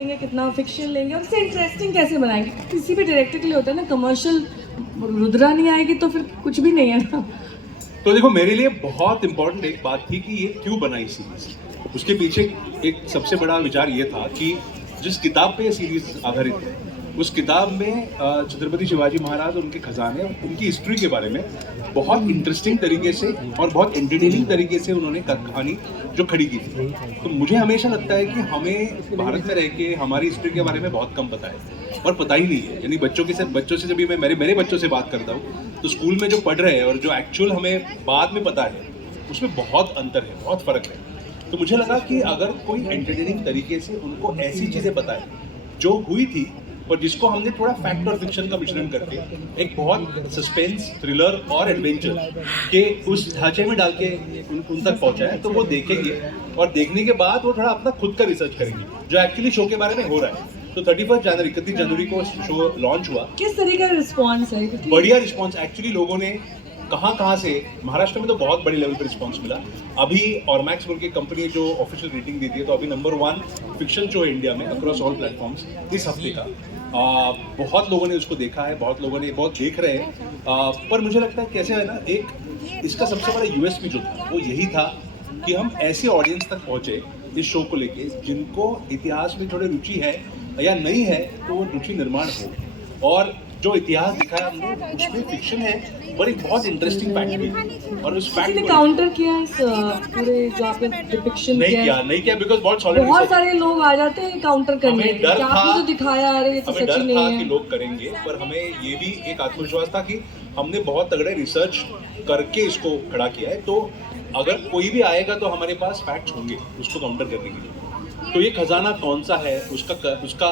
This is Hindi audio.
लेंगे, कितना फिक्शन लेंगे और इसे इंटरेस्टिंग कैसे बनाएंगे। किसी भी डायरेक्टर के लिए होता है ना, कमर्शियल रुद्रा नहीं आएगी तो फिर कुछ भी नहीं है ना। तो देखो, मेरे लिए बहुत इंपॉर्टेंट एक बात थी कि ये क्यों बनाई सीरीज। उसके पीछे एक सबसे बड़ा विचार ये था कि जिस किताब पे ये सीरीज आधारित है, उस किताब में छत्रपति शिवाजी महाराज और उनके खजाने और उनकी हिस्ट्री के बारे में बहुत इंटरेस्टिंग तरीके से और बहुत एंटरटेनिंग तरीके से उन्होंने कहानी जो खड़ी की थी। तो मुझे हमेशा लगता है कि हमें भारत में रह के हमारी हिस्ट्री के बारे में बहुत कम पता है और पता ही नहीं है। यानी बच्चों से जब भी मैं मेरे बच्चों से बात करता हूँ तो स्कूल में जो पढ़ रहे हैं और जो एक्चुअल हमें बाद में पता है, उसमें बहुत अंतर है, बहुत फर्क है। तो मुझे लगा कि अगर कोई एंटरटेनिंग तरीके से उनको ऐसी चीज़ें बताए जो हुई थी और जिसको हमने थोड़ा फैक्ट और फिक्शन का मिश्रण करके एक बहुत सस्पेंस, थ्रिलर और एडवेंचर के उस ढांचे में डाल के उन तक पहुंचाए, तो वो देखेंगे और देखने के बाद वो थोड़ा अपना खुद का रिसर्च करेंगे जो एक्चुअली शो के बारे में हो रहा है। तो 31 जनवरी को शो लॉन्च हुआ। किस तरीके का रिस्पॉन्स है? बढ़िया रिस्पॉन्स। एक्चुअली लोगों ने कहाँ से, महाराष्ट्र में तो बहुत बड़ी लेवल पर रिस्पॉन्स मिला। अभी और मैक्स बोल की कंपनी जो ऑफिशियल रेटिंग देती है, तो अभी नंबर 1 फिक्शन शो है इंडिया में अक्रॉस ऑल प्लेटफॉर्म्स इस हफ्ते का। बहुत लोगों ने उसको देखा है, बहुत लोगों ने बहुत देख रहे हैं। पर मुझे लगता है कैसे है ना, एक इसका सबसे बड़ा यूएसपी जो था वो यही था कि हम ऐसे ऑडियंस तक पहुंचे इस शो को लेके जिनको इतिहास में थोड़ी रुचि है या नहीं है, तो वो रुचि निर्माण हो। और जो इतिहास दिखाया हमने उसमें फिक्शन है और एक बहुत इंटरेस्टिंग फैक्ट भी, और उस फैक्ट ने काउंटर किया इस पूरे जो आपने डिपिक्शन नहीं किया बिकॉज़ बहुत सॉलिड। बहुत सारे लोग आ जाते हैं काउंटर करने के लिए। आपने जो दिखाया, अरे ये तो हमें सच डर नहीं था है कि लोग करेंगे, पर हमें ये भी एक आत्मविश्वास था कि हमने बहुत तगड़े रिसर्च करके इसको खड़ा किया है। तो अगर कोई भी आएगा तो हमारे पास फैक्ट्स होंगे उसको काउंटर करने के लिए। तो ये खजाना कौन सा है, उसका